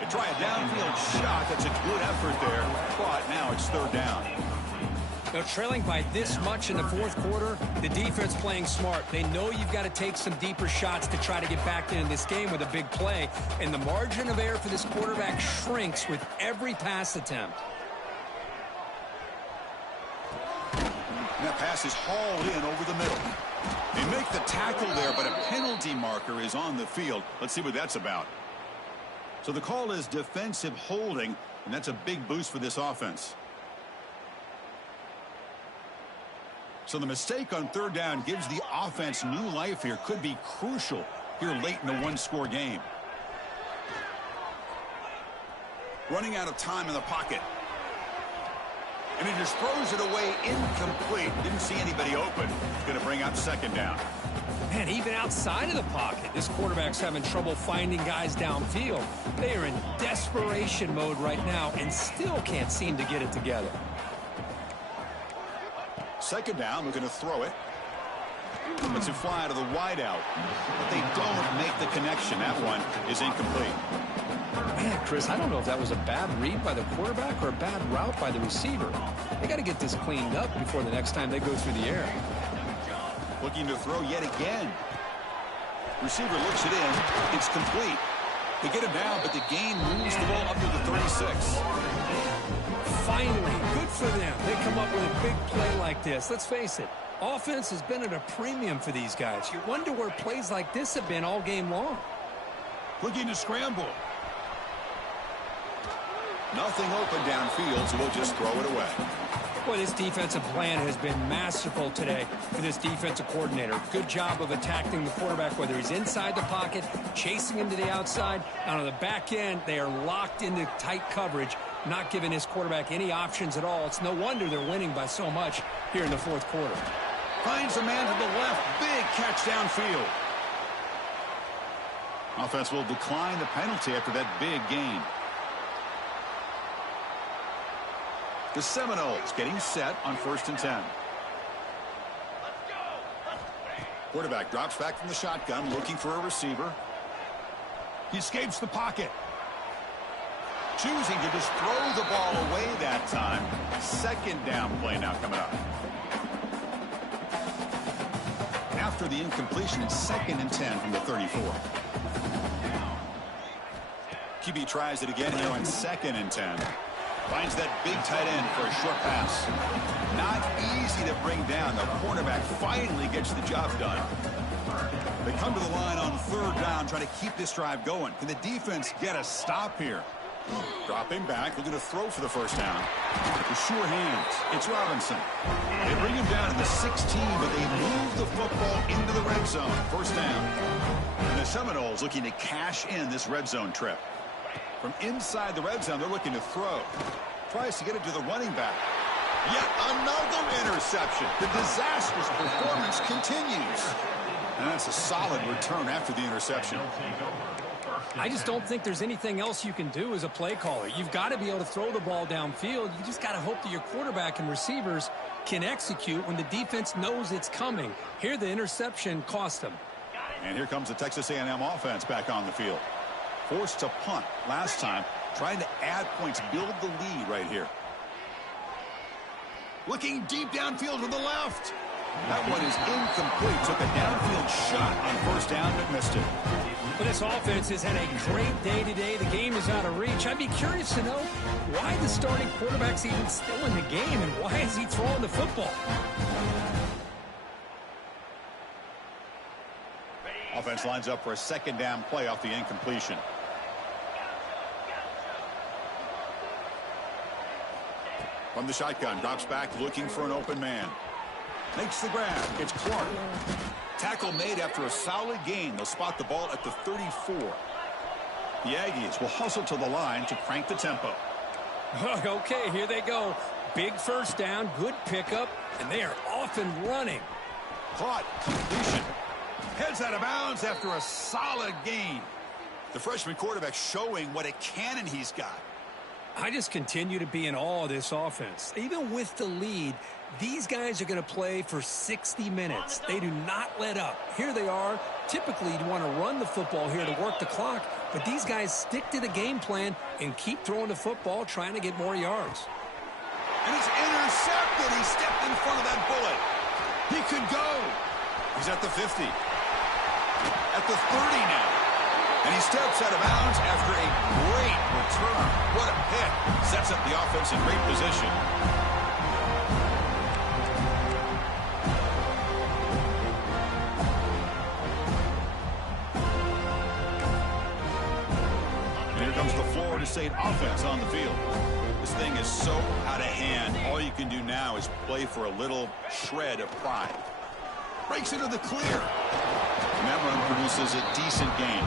They try a downfield shot. That's a good effort there. But now it's third down. Now, trailing by this much in the fourth quarter, the defense playing smart. They know you've got to take some deeper shots to try to get back into this game with a big play. And the margin of error for this quarterback shrinks with every pass attempt. And that pass is hauled in over the middle. They make the tackle there, but a penalty marker is on the field. Let's see what that's about. So the call is defensive holding, and that's a big boost for this offense. So the mistake on third down gives the offense new life here. Could be crucial here late in a one-score game. Running out of time in the pocket. And he just throws it away incomplete. Didn't see anybody open. It's going to bring up second down. Man, even outside of the pocket, this quarterback's having trouble finding guys downfield. They are in desperation mode right now and still can't seem to get it together. Second down, we're going to throw it. It's a fly to the wideout. But they don't make the connection. That one is incomplete. Man, Chris, I don't know if that was a bad read by the quarterback or a bad route by the receiver. They got to get this cleaned up before the next time they go through the air. Looking to throw yet again. Receiver looks it in. It's complete. They get him down, but the gain moves the ball up to the 36. Finally, good for them. They come up with a big play like this. Let's face it, offense has been at a premium for these guys. You wonder where plays like this have been all game long. Looking to scramble. Nothing open downfield, so we'll just throw it away. Boy, this defensive plan has been masterful today for this defensive coordinator. Good job of attacking the quarterback, whether he's inside the pocket, chasing him to the outside. And on the back end, they are locked into tight coverage, not giving his quarterback any options at all. It's no wonder they're winning by so much here in the fourth quarter. Finds a man to the left. Big catch downfield. Offense will decline the penalty after that big gain. The Seminoles getting set on 1st and 10. Quarterback drops back from the shotgun, looking for a receiver. He escapes the pocket. Choosing to just throw the ball away that time. Second down play now coming up. After the incompletion, it's 2nd and 10 from the 34. QB tries it again here on 2nd and 10. Finds that big tight end for a short pass. Not easy to bring down. The cornerback finally gets the job done. They come to the line on 3rd down, trying to keep this drive going. Can the defense get a stop here? Dropping back, looking to throw for the first down. With sure hands, it's Robinson. They bring him down to the 16, but they move the football into the red zone. First down. And the Seminoles looking to cash in this red zone trip. From inside the red zone, they're looking to throw. Tries to get it to the running back. Yet another interception. The disastrous performance continues. And that's a solid return after the interception. I just don't think there's anything else you can do as a play caller. You've got to be able to throw the ball downfield. You just got to hope that your quarterback and receivers can execute when the defense knows it's coming. Here, the interception cost them. And here comes the Texas A&M offense back on the field. Forced to punt last time, trying to add points, build the lead right here. Looking deep downfield to the left. That one is incomplete. Took a downfield shot on 1st down, but missed it. Well, this offense has had a great day today. The game is out of reach. I'd be curious to know why the starting quarterback's even still in the game and why is he throwing the football? Offense lines up for a second down play off the incompletion. From the shotgun, drops back looking for an open man. Makes the grab. It's Clark. Tackle made after a solid gain. They'll spot the ball at the 34. The Aggies will hustle to the line to crank the tempo. Okay, here they go. Big first down, good pickup, and they are off and running. Caught. Completion. Heads out of bounds after a solid gain. The freshman quarterback showing what a cannon he's got. I just continue to be in awe of this offense. Even with the lead, these guys are going to play for 60 minutes. They do not let up. Here they are. Typically, you want to run the football here to work the clock, but these guys stick to the game plan and keep throwing the football, trying to get more yards. And he's intercepted. He stepped in front of that bullet. He could go. He's at the 50. At the 30 now. And he steps out of bounds after a great return. What a pick. Sets up the offense in great position. And here comes the Florida State offense on the field. This thing is so out of hand. All you can do now is play for a little shred of pride. Breaks into the clear. And that run produces a decent gain.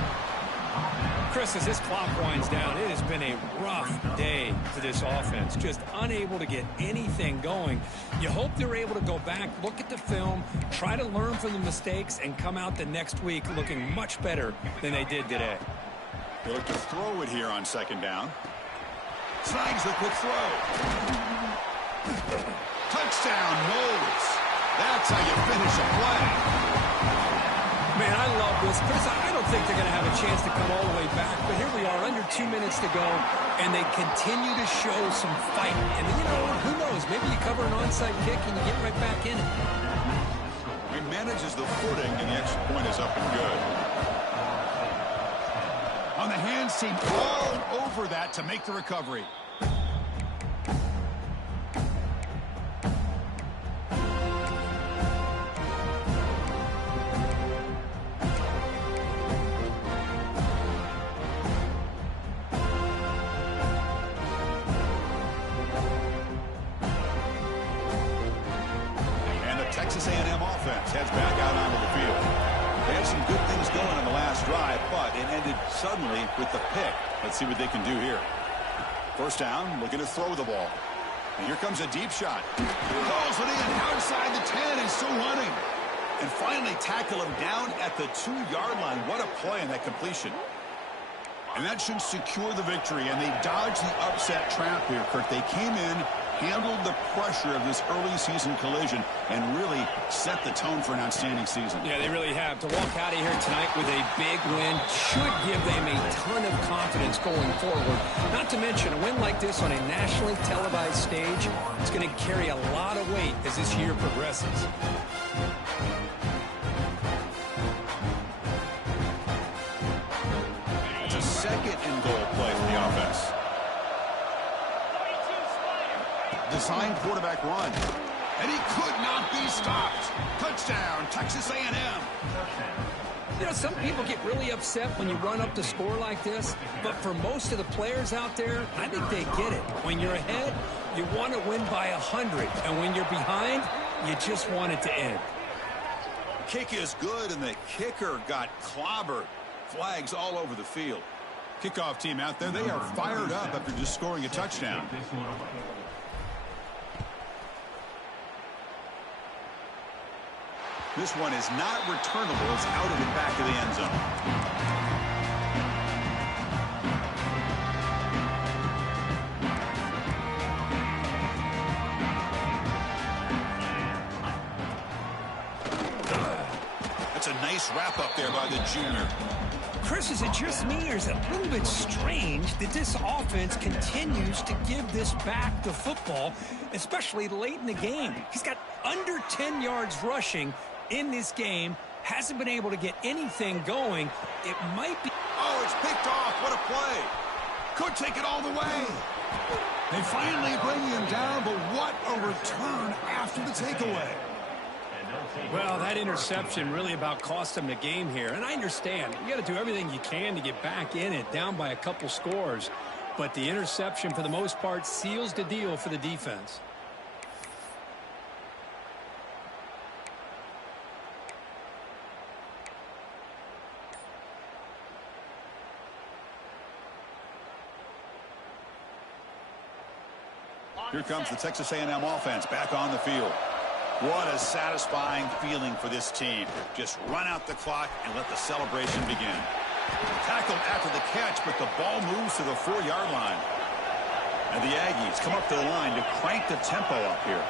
Chris, as this clock winds down, it has been a rough day for this offense. Just unable to get anything going. You hope they're able to go back, look at the film, try to learn from the mistakes, and come out the next week looking much better than they did today. They look to throw it here on second down. Snags the quick throw. Touchdown, Knowles. That's how you finish a play. Man, I love this. Chris, I don't think they're going to have a chance to come all the way back, but here we are, under 2 minutes to go, and they continue to show some fight. And, you know, who knows? Maybe you cover an onside kick and you get right back in it. He manages the footing, and the extra point is up and good. On the hands team, all over that to make the recovery. Texas A&M offense heads back out onto the field. They had some good things going on the last drive, but it ended suddenly with the pick. Let's see what they can do here. First down, looking to throw the ball. And here comes a deep shot. Calls it in outside the 10 and still running. And finally tackle him down at the 2-yard line. What a play in that completion. And that should secure the victory. And they dodged the upset trap here, Kirk. They came in, handled the pressure of this early season collision, and really set the tone for an outstanding season. Yeah, they really have. To walk out of here tonight with a big win should give them a ton of confidence going forward. Not to mention, a win like this on a nationally televised stage is going to carry a lot of weight as this year progresses. It's a second and goal play for the offense. Design quarterback run. And he could not be stopped. Touchdown, Texas A&M. You know, some people get really upset when you run up the score like this, but for most of the players out there, I think they get it. When you're ahead, you want to win by 100, and when you're behind, you just want it to end. Kick is good, and the kicker got clobbered. Flags all over the field. Kickoff team out there, they are fired up after just scoring a touchdown. This one is not returnable. It's out of the back of the end zone. That's a nice wrap up there by the junior. Chris, is it just me, or is it a little bit strange that this offense continues to give this back the football, especially late in the game? He's got under 10 yards rushing in this game, hasn't been able to get anything going. It might be... Oh, it's picked off. What a play. Could take it all the way. They finally bring him down, but what a return after the takeaway. Well, that interception really about cost them the game here. And I understand. You got to do everything you can to get back in it, down by a couple scores. But the interception, for the most part, seals the deal for the defense. Here comes the Texas A&M offense back on the field. What a satisfying feeling for this team. Just run out the clock and let the celebration begin. Tackled after the catch, but the ball moves to the 4-yard line. And the Aggies come up to the line to crank the tempo up here.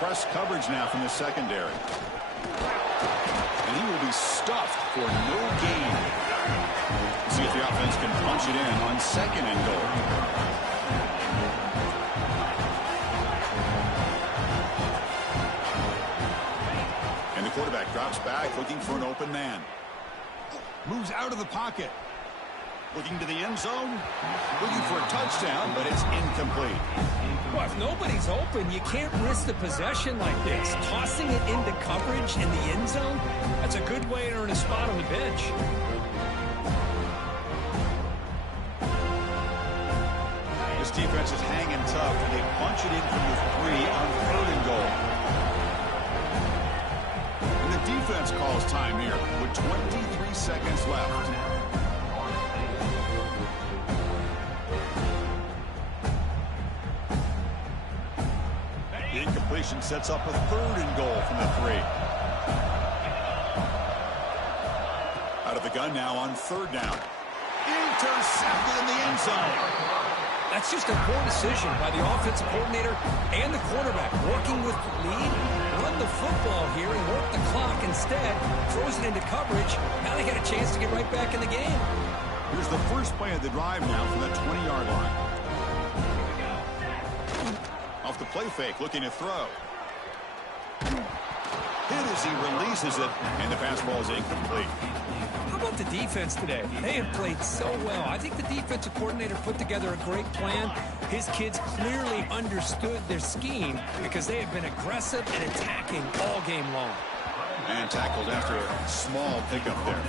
Press coverage now from the secondary. And he will be stuffed for no gain. See if the offense can punch it in on 2nd and goal. Quarterback drops back, looking for an open man. Moves out of the pocket. Looking to the end zone. Looking for a touchdown, but it's incomplete. Well, if nobody's open, you can't risk the possession like this. Tossing it into coverage in the end zone, that's a good way to earn a spot on the bench. This defense is hanging tough, and they punch it in from the 3 on 3rd and goal. Defense calls time here with 23 seconds left. The incompletion sets up a 3rd and goal from the 3. Out of the gun now on 3rd down. Intercepted in the end zone. That's just a poor decision by the offensive coordinator and the quarterback. Working with the lead, run the football here and work the clock instead. Throws it into coverage. Now they get a chance to get right back in the game. Here's the first play of the drive now from the 20-yard line. Off the play fake, looking to throw. Hit as he releases it, and the pass ball is incomplete. How about the defense today? They have played so well. I think the defensive coordinator put together a great plan. His kids clearly understood their scheme because they have been aggressive and attacking all game long. And tackled after a small pickup there.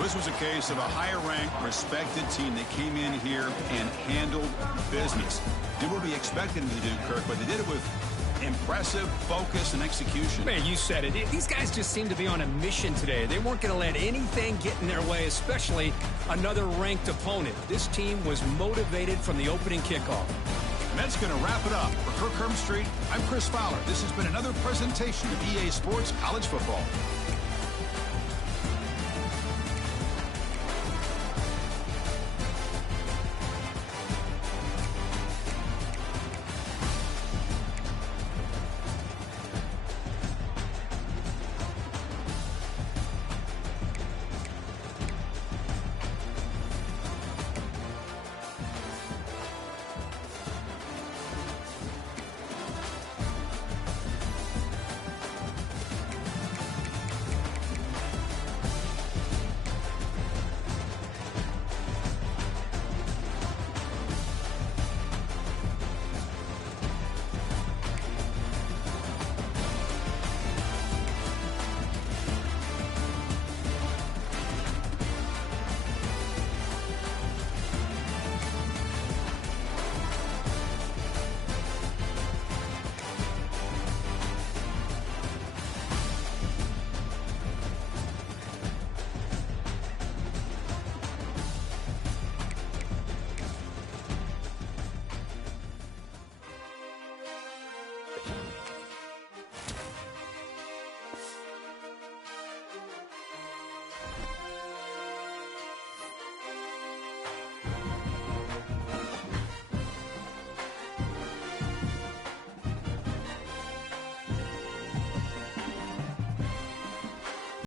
This was a case of a higher-ranked, respected team that came in here and handled business. Did what we expected them to do, Kirk, but they did it with impressive focus and execution. Man, you said it. These guys just seem to be on a mission today. They weren't going to let anything get in their way, especially another ranked opponent. This team was motivated from the opening kickoff. And that's going to wrap it up. For Kirk Herbstreit, I'm Chris Fowler. This has been another presentation of EA Sports College Football.